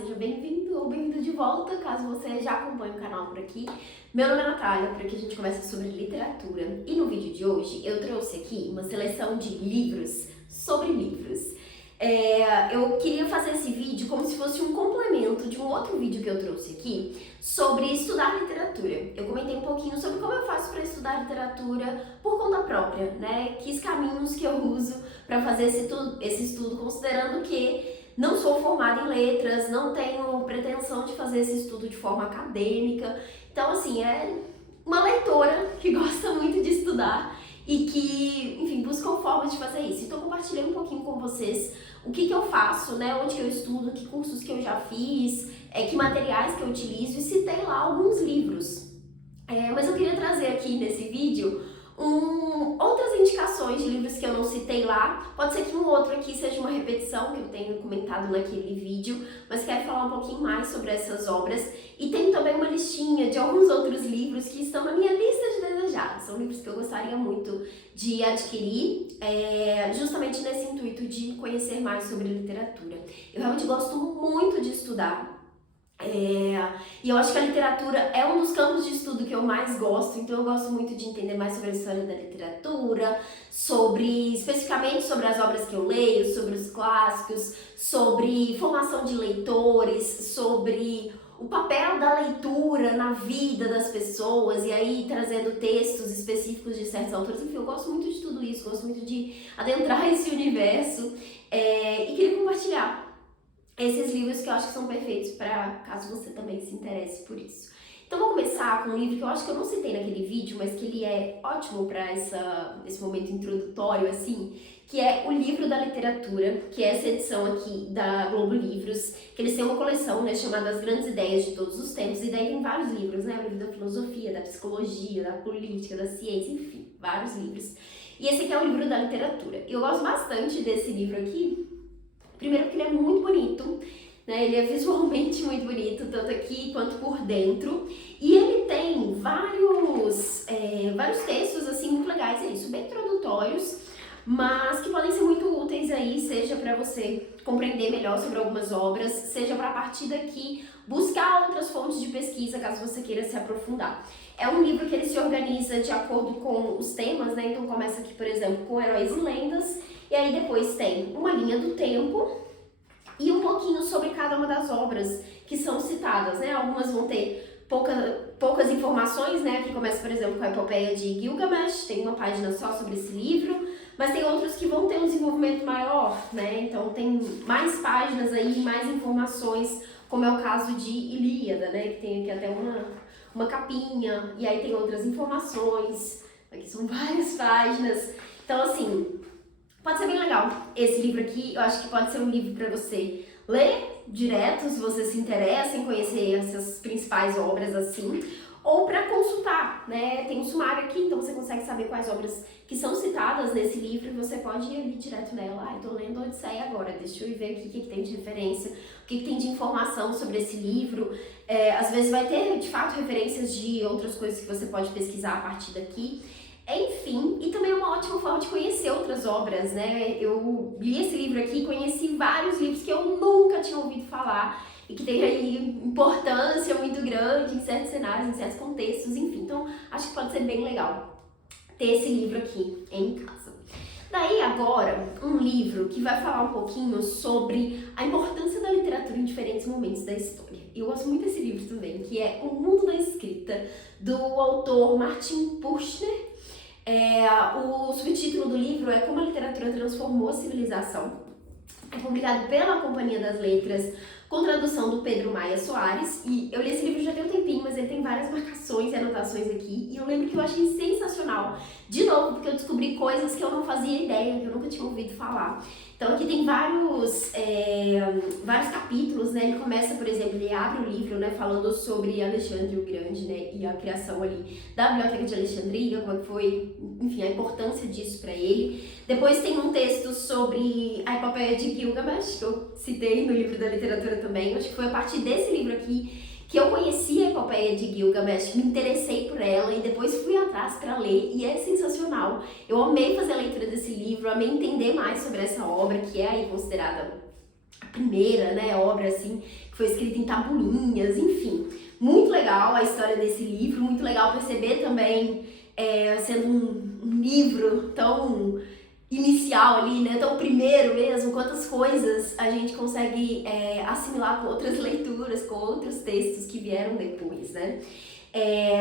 seja bem-vindo ou bem-vindo de volta, caso você já acompanhe o canal por aqui. Meu nome é Natália, por aqui a gente conversa sobre literatura. E no vídeo de hoje eu trouxe aqui uma seleção de livros sobre livros. Eu queria fazer esse vídeo como se fosse um complemento de um outro vídeo que eu trouxe aqui sobre estudar literatura. Eu comentei um pouquinho sobre como eu faço para estudar literatura por conta própria, né? Quais caminhos que eu uso para fazer esse estudo, considerando que não sou formada em letras, não tenho pretensão de fazer esse estudo de forma acadêmica. Então, assim, é uma leitora que gosta muito de estudar e que, enfim, buscam formas de fazer isso. Então, eu compartilhei um pouquinho com vocês o que eu faço, né, onde que eu estudo, que cursos que eu já fiz, que materiais que eu utilizo e citei lá alguns livros. Mas eu queria trazer aqui nesse vídeo outras indicações de livros que eu não citei lá. Pode ser que um outro aqui seja uma repetição que eu tenho comentado naquele vídeo, mas quero falar um pouquinho mais sobre essas obras. E tem também uma listinha de alguns outros livros que estão na minha lista de desejados. São livros que eu gostaria muito de adquirir, justamente nesse intuito de conhecer mais sobre literatura. Eu realmente gosto muito de estudar. E eu acho que a literatura é um dos campos de estudo que eu mais gosto, então eu gosto muito de entender mais sobre a história da literatura, especificamente sobre as obras que eu leio, sobre os clássicos, sobre formação de leitores, sobre o papel da leitura na vida das pessoas, e aí trazendo textos específicos de certos autores. Enfim, eu gosto muito de tudo isso, gosto muito de adentrar esse universo e queria compartilhar esses livros que eu acho que são perfeitos para caso você também se interesse por isso. Então vou começar com um livro que eu acho que eu não citei naquele vídeo, mas que ele é ótimo para esse momento introdutório, assim, que é o Livro da Literatura, que é essa edição aqui da Globo Livros, que eles têm uma coleção, né, chamada As Grandes Ideias de Todos os Tempos, e daí tem vários livros, né, o livro da filosofia, da psicologia, da política, da ciência, enfim, vários livros. E esse aqui é o Livro da Literatura. Eu gosto bastante desse livro aqui. Primeiro porque ele é muito bonito, né? Ele é visualmente muito bonito, tanto aqui quanto por dentro. E ele tem vários textos assim muito legais, é isso, bem introdutórios, mas que podem ser muito úteis aí, seja para você compreender melhor sobre algumas obras, seja para a partir daqui buscar outras fontes de pesquisa, caso você queira se aprofundar. É um livro que ele se organiza de acordo com os temas, né? Então começa aqui, por exemplo, com heróis e lendas, e aí depois tem uma linha do tempo e um pouquinho sobre cada uma das obras que são citadas, né? Algumas vão ter poucas informações, né? Aqui começa, por exemplo, com a Epopeia de Gilgamesh, tem uma página só sobre esse livro, mas tem outros que vão ter um desenvolvimento maior, né? Então tem mais páginas aí, mais informações, como é o caso de Ilíada, né? Que tem aqui até uma capinha, e aí tem outras informações, aqui são várias páginas. Então, assim, pode ser bem legal esse livro aqui. Eu acho que pode ser um livro para você ler direto, se você se interessa em conhecer essas principais obras assim, ou para consultar, né? Tem um sumário aqui, então você consegue saber quais obras que são citadas nesse livro e você pode ir ali direto nela. Eu tô lendo Odisseia agora, deixa eu ir ver aqui o que tem de referência, o que tem de informação sobre esse livro. Às vezes vai ter, de fato, referências de outras coisas que você pode pesquisar a partir daqui. Enfim, e também é uma ótima forma de conhecer outras obras, né? Eu li esse livro aqui e conheci vários livros que eu nunca tinha ouvido falar e que tem aí importância muito grande em certos cenários, em certos contextos, enfim. Então, acho que pode ser bem legal ter esse livro aqui em casa. Daí, agora, um livro que vai falar um pouquinho sobre a importância da literatura em diferentes momentos da história. Eu gosto muito desse livro também, que é O Mundo da Escrita, do autor Martin Püchner. O subtítulo do livro é Como a Literatura Transformou a Civilização. É publicado pela Companhia das Letras, com tradução do Pedro Maia Soares. E eu li esse livro já tem um tempinho, mas ele tem várias marcações e anotações aqui. E eu lembro que eu achei sensacional. De novo, porque eu descobri coisas que eu não fazia ideia, que eu nunca tinha ouvido falar. Então aqui tem vários capítulos, né? Ele começa, por exemplo, ele abre o livro, né, falando sobre Alexandre o Grande, né, e a criação ali da Biblioteca de Alexandria, como foi, enfim, a importância disso para ele. Depois tem um texto sobre a Epopeia de Gilgamesh, que eu citei no livro da literatura também. Acho que foi a partir desse livro aqui que eu conheci a Epopeia de Gilgamesh, me interessei por ela e depois fui atrás para ler, e é sensacional. Eu amei fazer a leitura desse livro, amei entender mais sobre essa obra, que é aí considerada a primeira, né, obra, assim, que foi escrita em tabuinhas, enfim. Muito legal a história desse livro, muito legal perceber também, sendo um livro tão inicial ali, né, tão primeiro mesmo, quantas coisas a gente consegue assimilar com outras leituras, com outros textos que vieram depois, né.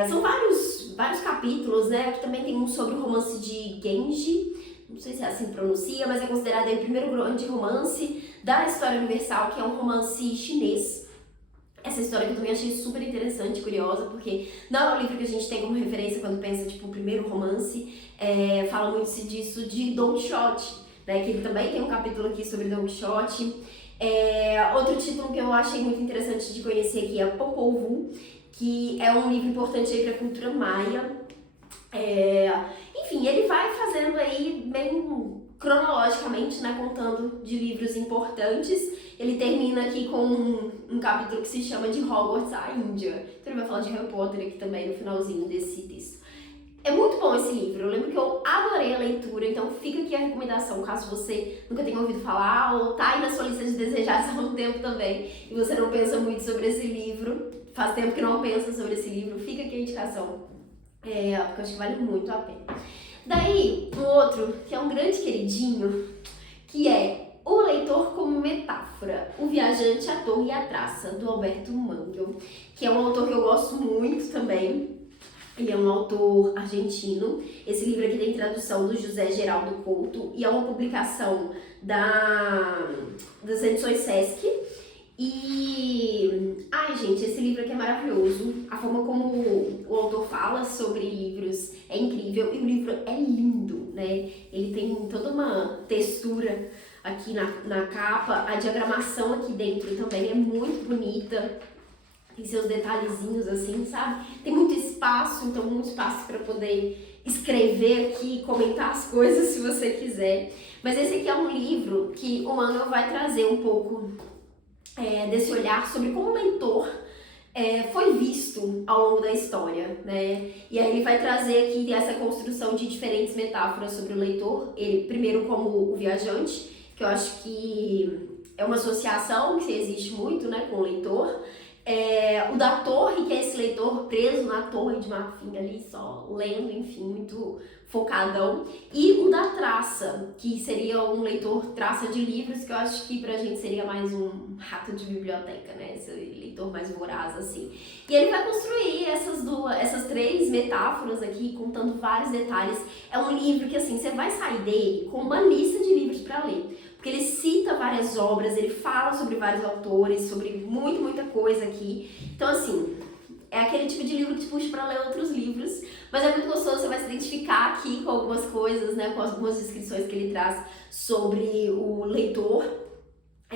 São vários capítulos, né, aqui também tem um sobre o romance de Genji, não sei se é assim que pronuncia, mas é considerado aí o primeiro grande romance da história universal, que é um romance chinês. Essa história que eu também achei super interessante e curiosa, porque não é um livro que a gente tem como referência quando pensa, tipo, o primeiro romance. Fala muito disso de Don Quixote, né, que ele também tem um capítulo aqui sobre Don Quixote. Outro título que eu achei muito interessante de conhecer aqui é Popol Vuh, que é um livro importante aí para a cultura maia. Enfim, ele vai fazendo aí bem cronologicamente, né, contando de livros importantes. Ele termina aqui com um capítulo que se chama de Hogwarts, a Índia. Então ele vai falar de Harry Potter aqui também no finalzinho desse texto. É muito bom esse livro, eu lembro que eu adorei a leitura, então fica aqui a recomendação, caso você nunca tenha ouvido falar ou tá aí na sua lista de desejados há um tempo também e você não pensa muito sobre esse livro, faz tempo que não pensa sobre esse livro, fica aqui a indicação, porque eu acho que vale muito a pena. Daí, um outro, que é um grande queridinho, que é O Leitor como Metáfora, O Viajante, a Torre e a Traça, do Alberto Mangel, que é um autor que eu gosto muito também. Ele é um autor argentino. Esse livro aqui tem tradução do José Geraldo Couto e é uma publicação das edições Sesc. E, ai gente, esse livro aqui é maravilhoso. A forma como o autor fala sobre livros é incrível e o livro é lindo, né? Ele tem toda uma textura aqui na capa. A diagramação aqui dentro também é muito bonita. Tem seus detalhezinhos assim, sabe? Tem muito espaço, então muito espaço para poder escrever aqui, comentar as coisas se você quiser. Mas esse aqui é um livro que o Mangel vai trazer um pouco desse olhar sobre como o leitor foi visto ao longo da história, né? E aí ele vai trazer aqui essa construção de diferentes metáforas sobre o leitor. Ele primeiro como o viajante, que eu acho que é uma associação que existe muito, né, com o leitor. O da torre, que é esse leitor preso na torre de marfim ali, só lendo, enfim, muito focadão. E o da traça, que seria um leitor traça de livros, que eu acho que pra gente seria mais um rato de biblioteca, né? Esse leitor mais voraz, assim. E ele vai construir essas três metáforas aqui, contando vários detalhes. É um livro que, assim, você vai sair dele com uma lista de livros pra ler. Porque ele cita várias obras, ele fala sobre vários autores, sobre muita coisa aqui. Então, assim, é aquele tipo de livro que te puxa pra ler outros livros, mas é muito gostoso, você vai se identificar aqui com algumas coisas, né, com algumas descrições que ele traz sobre o leitor. E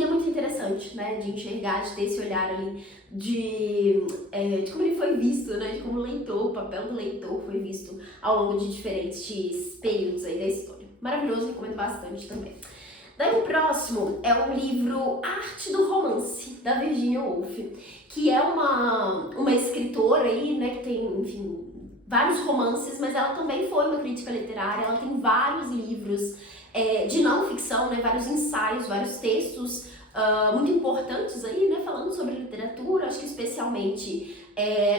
é muito interessante, né, de enxergar, de ter esse olhar ali de como ele foi visto, né, de como o leitor, o papel do leitor foi visto ao longo de diferentes períodos aí da história. Maravilhoso, recomendo bastante também. Daí o próximo é o livro Arte do Romance, da Virginia Woolf, que é uma escritora aí, né, que tem, enfim, vários romances, mas ela também foi uma crítica literária, ela tem vários livros de não ficção, né, vários ensaios, vários textos muito importantes aí, né, falando sobre literatura, acho que especialmente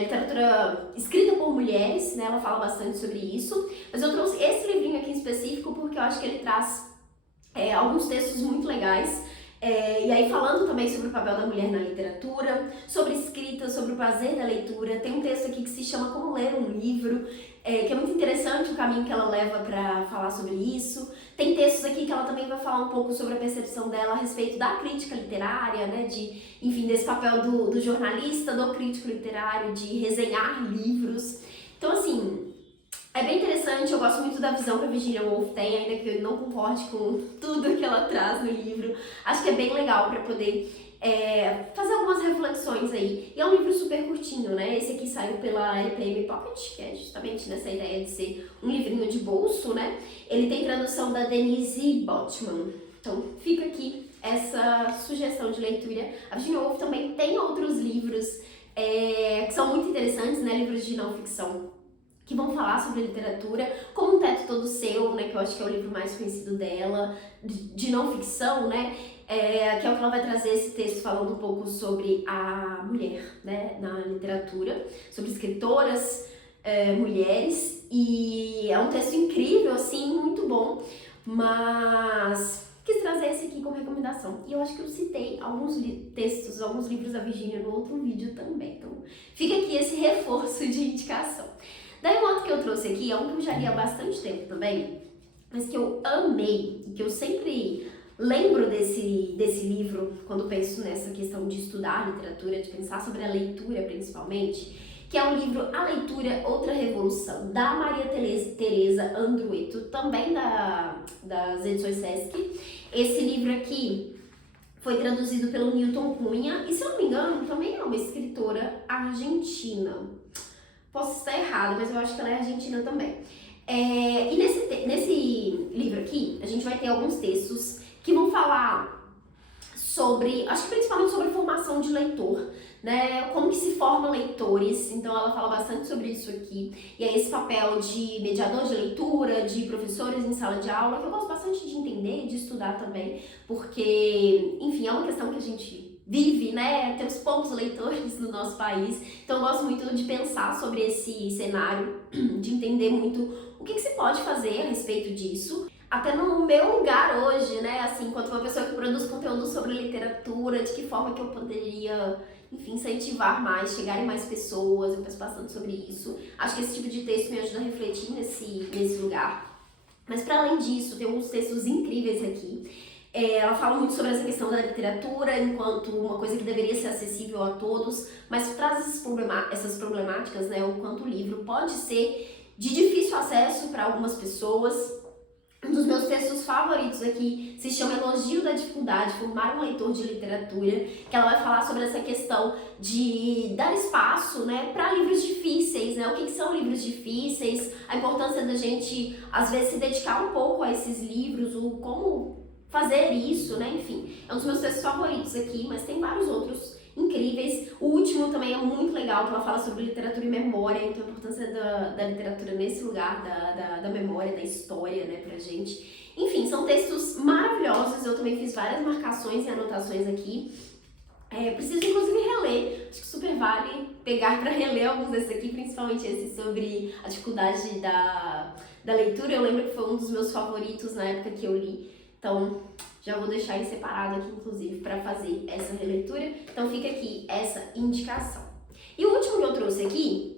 literatura escrita por mulheres, né, ela fala bastante sobre isso, mas eu trouxe esse livrinho aqui em específico porque eu acho que ele traz alguns textos muito legais, e aí falando também sobre o papel da mulher na literatura, sobre escrita, sobre o prazer da leitura. Tem um texto aqui que se chama Como Ler um Livro, que é muito interessante o caminho que ela leva para falar sobre isso. Tem textos aqui que ela também vai falar um pouco sobre a percepção dela a respeito da crítica literária, né, enfim, desse papel do jornalista, do crítico literário, de resenhar livros. Então, assim, é bem interessante, eu gosto muito da visão que a Virginia Woolf tem, ainda que eu não concorde com tudo que ela traz no livro. Acho que é bem legal para poder fazer algumas reflexões aí. E é um livro super curtinho, né? Esse aqui saiu pela LPM Pocket, que é justamente nessa ideia de ser um livrinho de bolso, né? Ele tem tradução da Denise Botman. Então fica aqui essa sugestão de leitura. A Virginia Woolf também tem outros livros que são muito interessantes, né? Livros de não ficção, que vão falar sobre literatura, como Um Teto Todo Seu, né, que eu acho que é o livro mais conhecido dela, de não ficção, né, que é o que ela vai trazer esse texto falando um pouco sobre a mulher, né, na literatura, sobre escritoras, mulheres, e é um texto incrível, assim, muito bom, mas quis trazer esse aqui como recomendação. E eu acho que eu citei alguns textos, alguns livros da Virginia no outro vídeo também, então fica aqui esse reforço de indicação. Daí o outro que eu trouxe aqui é um que eu já li há bastante tempo também, mas que eu amei e que eu sempre lembro desse livro quando penso nessa questão de estudar literatura, de pensar sobre a leitura principalmente, que é o livro A Leitura, Outra Revolução, da Maria Teresa Andrueto, também das edições Sesc. Esse livro aqui foi traduzido pelo Newton Cunha e, se eu não me engano, também é uma escritora argentina. Posso estar errada, mas eu acho que ela é argentina também. E nesse livro aqui, a gente vai ter alguns textos que vão falar sobre, acho que principalmente sobre a formação de leitor, né? Como que se formam leitores, então ela fala bastante sobre isso aqui. E é esse papel de mediador de leitura, de professores em sala de aula, que eu gosto bastante de entender e de estudar também, porque, enfim, é uma questão que a gente vive, né? Temos poucos leitores no nosso país, então eu gosto muito de pensar sobre esse cenário, de entender muito o que se pode fazer a respeito disso. Até no meu lugar hoje, né, assim, enquanto uma pessoa que produz conteúdo sobre literatura, de que forma que eu poderia, enfim, incentivar mais, chegar em mais pessoas, eu penso bastante sobre isso. Acho que esse tipo de texto me ajuda a refletir nesse lugar. Mas para além disso, tem alguns textos incríveis aqui. Ela fala muito sobre essa questão da literatura enquanto uma coisa que deveria ser acessível a todos, mas traz essas problemáticas, né, o quanto o livro pode ser de difícil acesso para algumas pessoas. Um dos meus textos favoritos aqui se chama Elogio da Dificuldade, Formar um Leitor de Literatura, que ela vai falar sobre essa questão de dar espaço, né, para livros difíceis, né, o que são livros difíceis, a importância da gente, às vezes, se dedicar um pouco a esses livros, o como fazer isso, né, enfim. É um dos meus textos favoritos aqui, mas tem vários outros incríveis. O último também é muito legal, que ela fala sobre literatura e memória, então a importância da literatura nesse lugar, da memória, da história, né, pra gente. Enfim, são textos maravilhosos, eu também fiz várias marcações e anotações aqui. Preciso inclusive reler, acho que super vale pegar para reler alguns desses aqui, principalmente esse sobre a dificuldade da leitura. Eu lembro que foi um dos meus favoritos na época que eu li, então já vou deixar ele separado aqui, inclusive, para fazer essa releitura. Então fica aqui essa indicação. E o último que eu trouxe aqui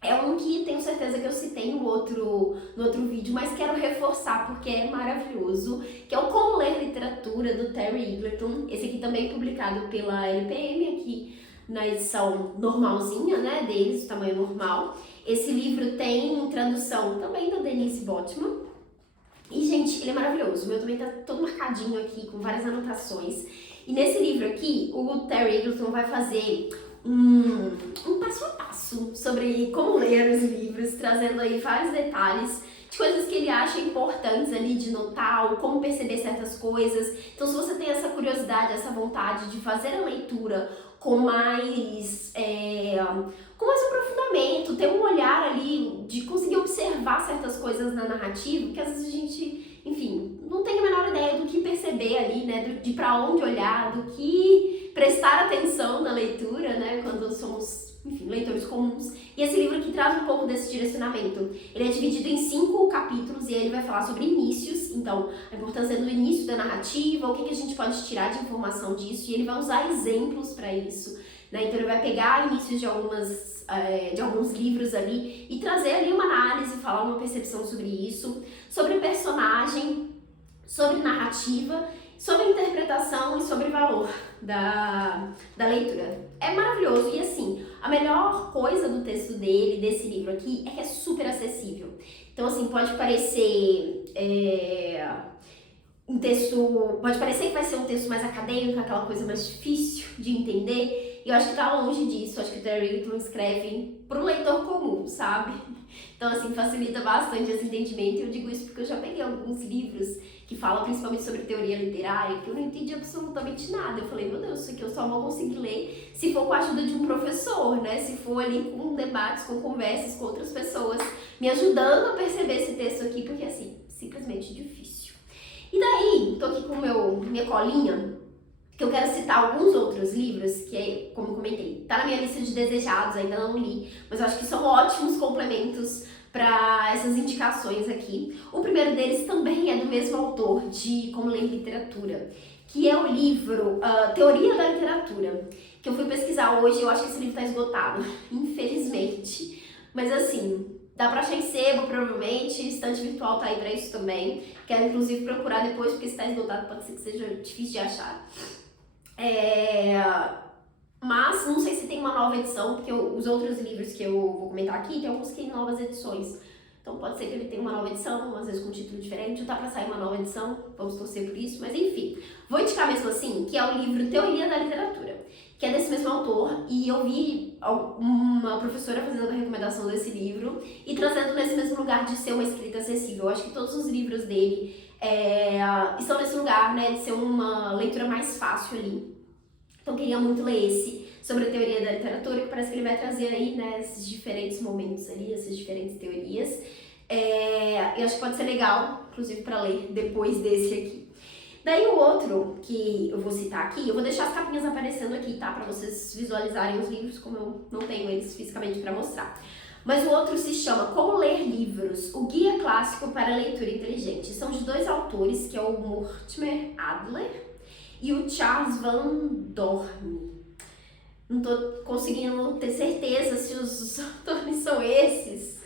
é um que tenho certeza que eu citei no outro vídeo, mas quero reforçar porque é maravilhoso, que é o Como Ler Literatura, do Terry Eagleton. Esse aqui também é publicado pela LPM, aqui na edição normalzinha, né, deles, o tamanho normal. Esse livro tem tradução também da Denise Botman. E, gente, ele é maravilhoso. O meu também tá todo marcadinho aqui, com várias anotações. E nesse livro aqui, o Terry Eagleton vai fazer um passo a passo sobre como ler os livros, trazendo aí vários detalhes de coisas que ele acha importantes ali de notar, ou como perceber certas coisas. Então, se você tem essa curiosidade, essa vontade de fazer a leitura com mais aprofundamento, ter um olhar ali de conseguir observar certas coisas na narrativa, que às vezes a gente, enfim, não tem a menor ideia do que perceber ali, né, de para onde olhar, do que prestar atenção na leitura, né, quando somos, enfim, leitores comuns. E esse livro aqui traz um pouco desse direcionamento. Ele é dividido em 5 capítulos e ele vai falar sobre inícios, então a importância do início da narrativa, o que a gente pode tirar de informação disso, e ele vai usar exemplos para isso, né? Então ele vai pegar inícios de alguns livros ali e trazer ali uma análise, falar uma percepção sobre isso, sobre personagem, sobre narrativa, sobre interpretação e sobre valor da leitura. É maravilhoso. E assim, a melhor coisa do texto dele, desse livro aqui, é que é super acessível. Então assim, pode parecer um texto, pode parecer que vai ser um texto mais acadêmico, aquela coisa mais difícil de entender, e eu acho que tá longe disso. Acho que o Terry Eagleton escreve pro leitor comum, sabe? Então assim, facilita bastante esse entendimento, e eu digo isso porque eu já peguei alguns livros que falam principalmente sobre teoria literária, que eu não entendi absolutamente nada. Eu falei, meu Deus, isso aqui eu só vou conseguir ler se for com a ajuda de um professor, né? Se for ali com debates, com conversas com outras pessoas, me ajudando a perceber esse texto aqui, porque assim, simplesmente difícil. E daí, tô aqui com minha colinha, que eu quero citar alguns outros livros, que, como eu comentei, tá na minha lista de desejados, ainda não li, mas eu acho que são ótimos complementos para essas indicações aqui. O primeiro deles também é do mesmo autor de Como Ler Literatura, que é o livro Teoria da Literatura, que eu fui pesquisar hoje. Eu acho que esse livro tá esgotado, infelizmente, mas assim, dá pra achar em sebo, provavelmente, estante virtual tá aí pra isso também. Quero inclusive procurar depois, porque se tá esgotado pode ser que seja difícil de achar. Mas não sei se tem uma nova edição, porque os outros livros que eu vou comentar aqui, tem alguns que têm novas edições. Então pode ser que ele tenha uma nova edição, às vezes com um título diferente, ou tá pra sair uma nova edição, vamos torcer por isso, mas enfim. Vou indicar mesmo assim, que é o livro Teoria da Literatura, que é desse mesmo autor, e eu vi uma professora fazendo a recomendação desse livro e trazendo nesse mesmo lugar de ser uma escrita acessível. Eu acho que todos os livros dele estão nesse lugar, né, de ser uma leitura mais fácil ali. Então queria muito ler esse, sobre a teoria da literatura, que parece que ele vai trazer aí, né, esses diferentes momentos ali, essas diferentes teorias. Eu acho que pode ser legal, inclusive para ler depois desse aqui. Daí o outro que eu vou citar aqui, eu vou deixar as capinhas aparecendo aqui, tá? Pra vocês visualizarem os livros, como eu não tenho eles fisicamente para mostrar. Mas o outro se chama Como Ler Livros, o Guia Clássico para a Leitura Inteligente. São de dois autores, que é o Mortimer Adler e o Charles Van Doorn. Não tô conseguindo ter certeza se os autores são esses,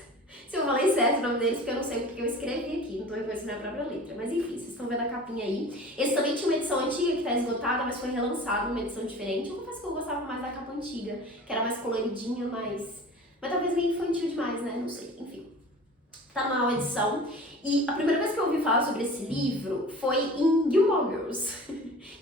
se eu falei certo o nome deles, porque eu não sei porque eu escrevi aqui, não tô reconhecendo a própria letra. Mas enfim, vocês estão vendo a capinha aí. Esse também tinha uma edição antiga que tá esgotada, mas foi relançado, uma edição diferente. Eu confesso que eu gostava mais da capa antiga, que era mais coloridinha, mas talvez meio infantil demais, né? Não sei, enfim. Tá numa nova edição. E a primeira vez que eu ouvi falar sobre esse livro foi em Gilmore Girls,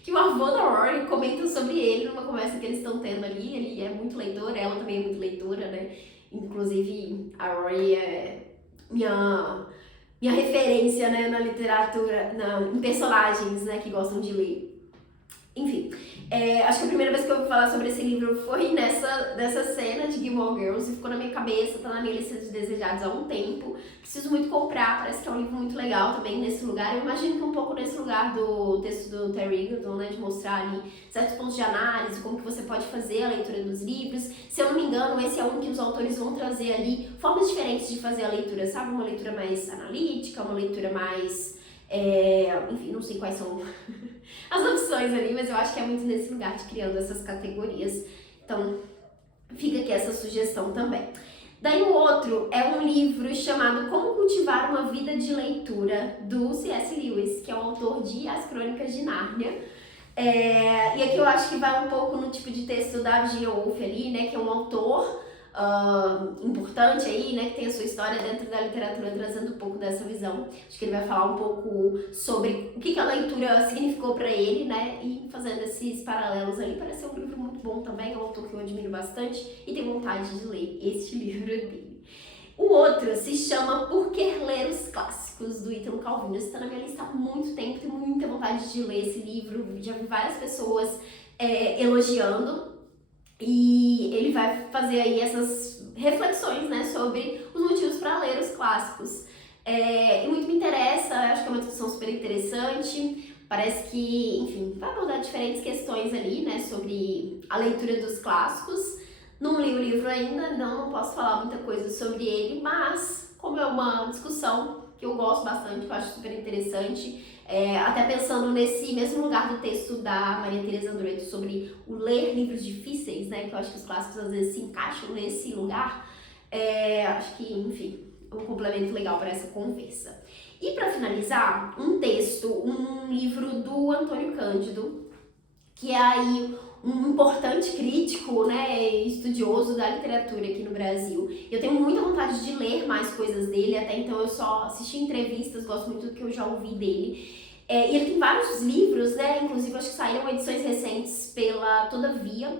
que o avô da Rory comenta sobre ele numa conversa que eles estão tendo ali. Ele é muito leitor, ela também é muito leitora, né? Inclusive, a Rory é minha referência, né, na literatura, em personagens, né, que gostam de ler. Enfim, acho que a primeira vez que eu ouvi falar sobre esse livro foi nessa cena de Gilmore Girls e ficou na minha cabeça, tá na minha lista de desejados há um tempo. Preciso muito comprar, parece que é um livro muito legal também nesse lugar. Eu imagino que um pouco nesse lugar do texto do Terry Eagleton, né, de mostrar ali certos pontos de análise, como que você pode fazer a leitura dos livros. Se eu não me engano, esse é um que os autores vão trazer ali formas diferentes de fazer a leitura, sabe? Uma leitura mais analítica, uma leitura mais... enfim, não sei quais são as opções ali, mas eu acho que é muito nesse lugar de criando essas categorias. Então, fica aqui essa sugestão também. Daí o outro é um livro chamado Como Cultivar uma Vida de Leitura, do C.S. Lewis, que é o autor de As Crônicas de Nárnia. E aqui eu acho que vai um pouco no tipo de texto da Virginia Woolf ali, né, que é um autor importante aí, né, que tem a sua história dentro da literatura, trazendo um pouco dessa visão. Acho que ele vai falar um pouco sobre o que a leitura significou para ele, né, e fazendo esses paralelos ali. Parece ser um livro muito bom também, é um autor que eu admiro bastante e tenho vontade de ler este livro dele. O outro se chama Por Que Ler os Clássicos, do Ítalo Calvino. Esse está na minha lista há muito tempo, tenho muita vontade de ler esse livro, já vi várias pessoas elogiando. E ele vai fazer aí essas reflexões, né, sobre os motivos para ler os clássicos. E muito me interessa, acho que é uma discussão super interessante. Parece que, enfim, vai abordar diferentes questões ali, né, sobre a leitura dos clássicos. Não li o livro ainda, não posso falar muita coisa sobre ele, mas como é uma discussão que eu gosto bastante, que eu acho super interessante, até pensando nesse mesmo lugar do texto da Maria Teresa Andreato sobre o ler livros difíceis, né, que eu acho que os clássicos às vezes se encaixam nesse lugar, acho que, enfim, é um complemento legal para essa conversa. E para finalizar, um livro do Antônio Cândido, que é aí um importante crítico, né, estudioso da literatura aqui no Brasil. Eu tenho muita vontade de ler mais coisas dele, até então eu só assisti entrevistas, gosto muito do que eu já ouvi dele. E ele tem vários livros, né, inclusive acho que saíram edições recentes pela Todavia,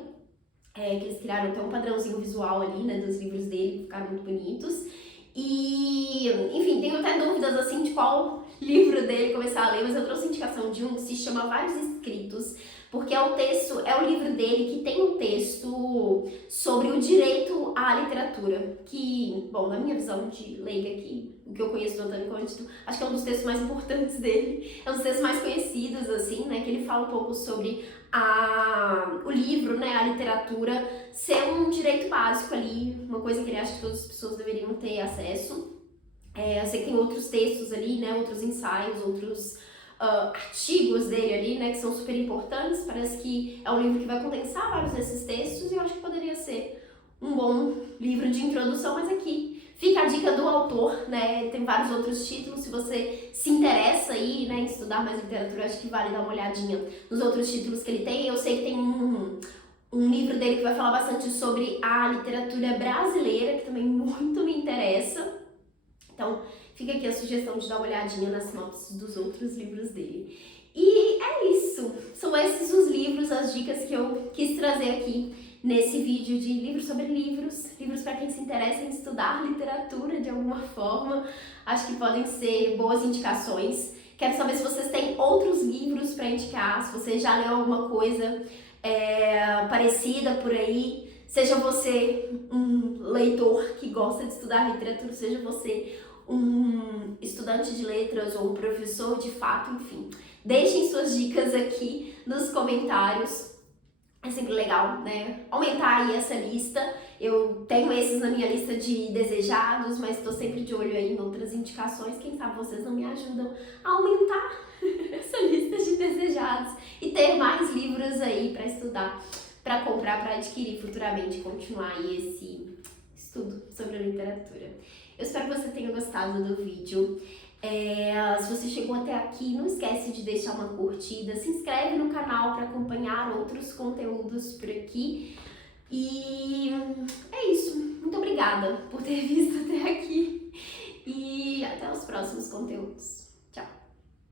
que eles criaram até um padrãozinho visual ali, né, dos livros dele, que ficaram muito bonitos. E, enfim, tenho até dúvidas, assim, de qual livro dele começar a ler, mas eu trouxe indicação de um que se chama Vários Escritos, porque é o livro dele que tem um texto texto sobre o direito à literatura, que, bom, na minha visão de leiga aqui, o que eu conheço do Antônio Cândido, acho que é um dos textos mais importantes dele, é um dos textos mais conhecidos, assim, né, que ele fala um pouco sobre o livro, né, a literatura, ser um direito básico ali, uma coisa que ele acha que todas as pessoas deveriam ter acesso. Eu sei que tem outros textos ali, né, outros ensaios, outros artigos dele ali, né, que são super importantes. Parece que é um livro que vai condensar vários desses textos e eu acho que poderia ser um bom livro de introdução, mas aqui fica a dica do autor, né, tem vários outros títulos, se você se interessa aí, né, em estudar mais literatura, acho que vale dar uma olhadinha nos outros títulos que ele tem. Eu sei que tem um livro dele que vai falar bastante sobre a literatura brasileira, que também muito me interessa. Então, fica aqui a sugestão de dar uma olhadinha nas sinopses dos outros livros dele. E é isso! São esses os livros, as dicas que eu quis trazer aqui nesse vídeo de livros sobre livros. Livros para quem se interessa em estudar literatura de alguma forma. Acho que podem ser boas indicações. Quero saber se vocês têm outros livros para indicar, se você já leu alguma coisa parecida por aí. Seja você um leitor que gosta de estudar literatura, seja você um estudante de letras ou um professor de fato, enfim. Deixem suas dicas aqui nos comentários. É sempre legal, né? Aumentar aí essa lista. Eu tenho esses na minha lista de desejados, mas estou sempre de olho aí em outras indicações. Quem sabe vocês não me ajudam a aumentar essa lista de desejados e ter mais livros aí para estudar, para comprar, para adquirir futuramente, continuar aí esse estudo sobre a literatura. Eu espero que você tenha gostado do vídeo. Se você chegou até aqui, não esquece de deixar uma curtida, se inscreve no canal para acompanhar outros conteúdos por aqui. E é isso. Muito obrigada por ter visto até aqui e até os próximos conteúdos.